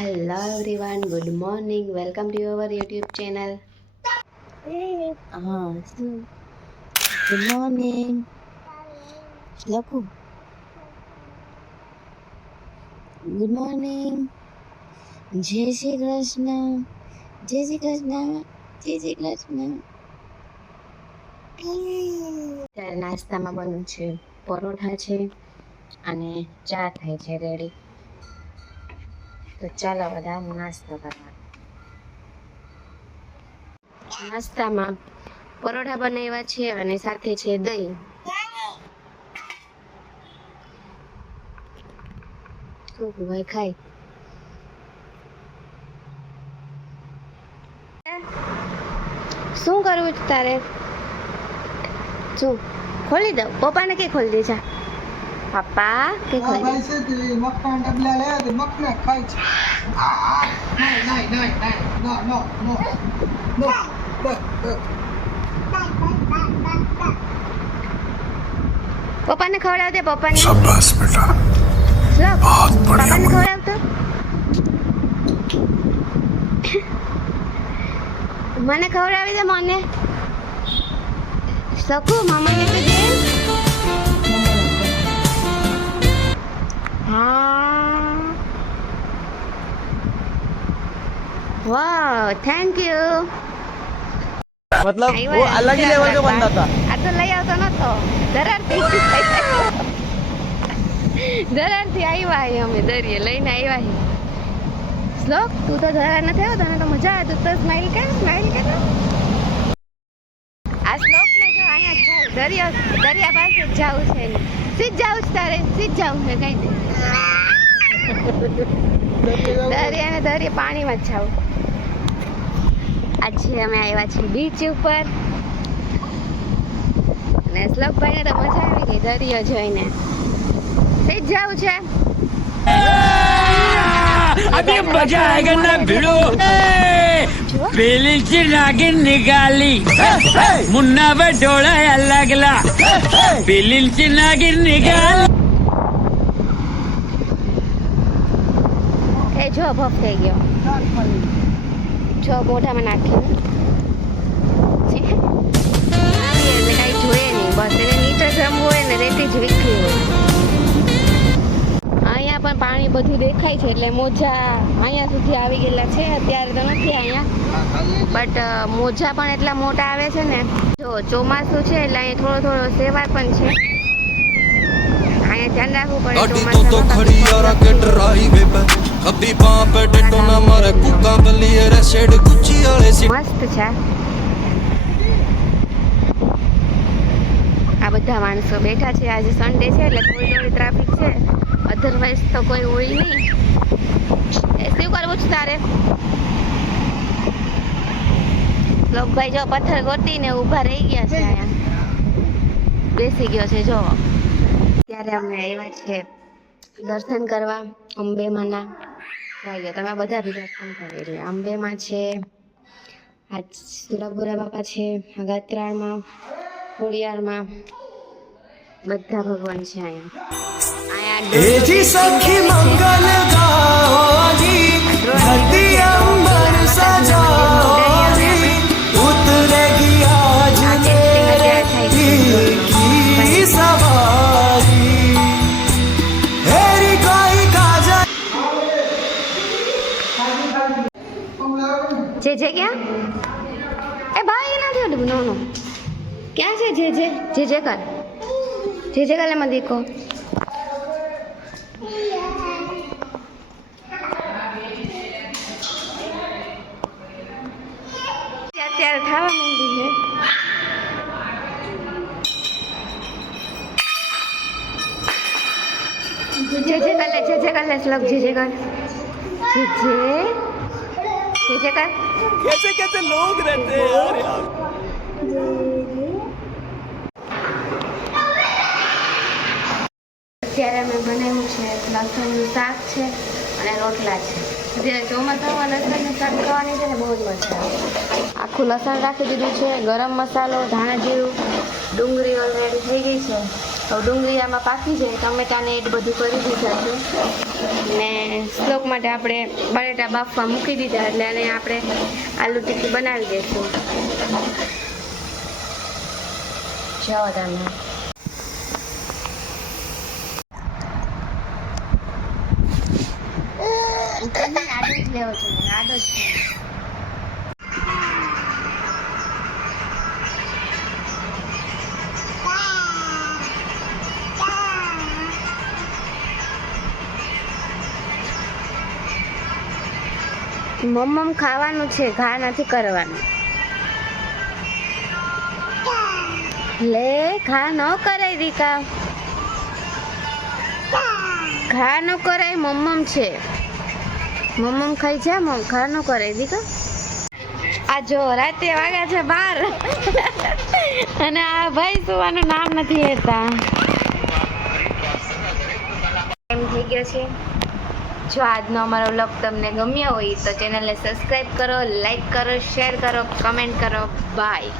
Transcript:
Hello everyone, good morning. Welcome to our YouTube channel. Good morning. Loku. Good morning. જય શ્રી કૃષ્ણ. જય શ્રી કૃષ્ણ. જય શ્રી કૃષ્ણ. ત્યારે નાસ્તામાં બન્યું છે પરોઠા છે અને ચા થાય છે રેડી. તો ચાલો બધા નાસ્તો કરવા. નાસ્તામાં પરોઠા બનાવ્યા છે અને સાથે છે દહીં. ભાઈ ખાય. શું કરવું છે તારે? શું ખોલી દઉં? પપ્પાને કે ખોલી દે. જા પપ્પા કે ખોલી દે. મખના ડબલા લે તો મખના ખાય છે. પપ્પાને ખવડાવ દે. પપ્પાને शाबाश बेटा बहुत बढ़िया પપ્પાને ખવડાવ તો. મને ખવડાવી દે. મને શકું મામાને તો દે. हाँ वाह थैंक यू. मतलब वो अलग ही लेवल का बंदा था. આ તો લઈ આવતો નતો. ધરારથી આવ્યા અમે દરિયે લઈને આવ્યા. શ્લોક તું તો ધરાર નથી આવ્યો. તને તો મજા આવે. તું તો સ્માઈલ કર. આ શ્લોક ને જો અહીંયા દરિયા પાસે જવું છે. સીધ જવું છે તારે. સીધ જવું છે કઈ દે. દરિયા પાણીમાં જ જવું. આજે અમે આવ્યા છીએ બીચ ઉપર અને શ્લોકભાઈને તો મજા આવી ગઈ દરિયો જોઈને. સીધ જવું છે. अभी मजा आएगा ना भिड़ो. पेली ची नागिन निकाली मुन्ना पे डोला अलगला. पेली ची नागिन निकाली. એ જો ભફ થઈ ગયો. જો મોઢામાં નાખીને એટલે કઈ જોઈએ નહીં. બસ એને નીચે જમવું હોય ને રેતી જ વીખી હોય. અહીંયા પણ પાણી બધું દેખાય છે એટલે મોજા અહીંયા સુધી આવી ગયેલા છે. અત્યારે તો નથી અહીંયા, બટ મોજા પણ એટલા મોટા આવે છે ને. જો ચોમાસું છે એટલે અહીંયા થોડો સેવા પણ છે. અહીંયા ધ્યાન રાખવું પડે. મસ્ત છે. આ બધા માણસો બેઠા છે. આજે સન્ડે છે એટલે થોડી ટ્રાફિક છે. અધરવાઇઝ તો કોઈ હોય નહીં. એ શું કરવું છે તારે? લોકભાઈ જો પથ્થર ગોતીને ઊભા રહી ગયા છે. અહીંયા બેસી ગયો છે. જો ત્યારે અમે આવ્યા છે દર્શન કરવા અંબેમાના. તમે બધા બી દર્શન કરી લે. અંબેમાં છે, આ સુરપુરા બાપા છે, ગાત્રાળમાં, ખોડિયારમાં બધા ભગવાન છે જે ક્યાં? એ ભાઈ નથી ઓલું નો ક્યાં છે? જે કર એમાં દેખો. અત્યારે ખાવા માંડી છે. જે કર શ્લોક. જે કર. कैसे लोग रहते हैं यार. અત્યારે અમે બનાવ્યું છે લસણનું શાક છે અને રોટલા છે. જે ચોમાસામાં લસણનું શાક ખાવાની છે ને બહુ જ મજા આવે. આખું લસણ રાખી દીધું છે. ગરમ મસાલો, ધાણા જીરું, ડુંગળી ઓલરેડી થઈ ગઈ છે. તો ડુંગળી આમાં પાકી જાય. ટમેટાને એડ બધું કરી દીધા છે. ને શ્લોક માટે આપણે બટેટા બાફવા મૂકી દીધા એટલે અને આપણે આલુ ટિક્કી બનાવી દઈશું. જો તમે આડો જ લેવો છે, આડો જ છે. મમ્મમ ખાવાનું છે, ઘા નથી કરવાનું. લે ઘા ન કરાય દીકા, ઘા ન કરાય. મમ્મમ છે, મમ્મમ ખાઈ જા. ઘા ન કરાય દીકા. આ જો રાતે વાગ્યા છે 12 અને આ ભાઈ સુવાનું નામ નથી લેતા. એમ થઈ ગયો છે. જો આજનો અમારો વ્લોગ તમને ગમ્યો હોય તો ચેનલને સબસ્ક્રાઈબ કરો, લાઈક કરો, શેર કરો, કમેન્ટ કરો. બાય.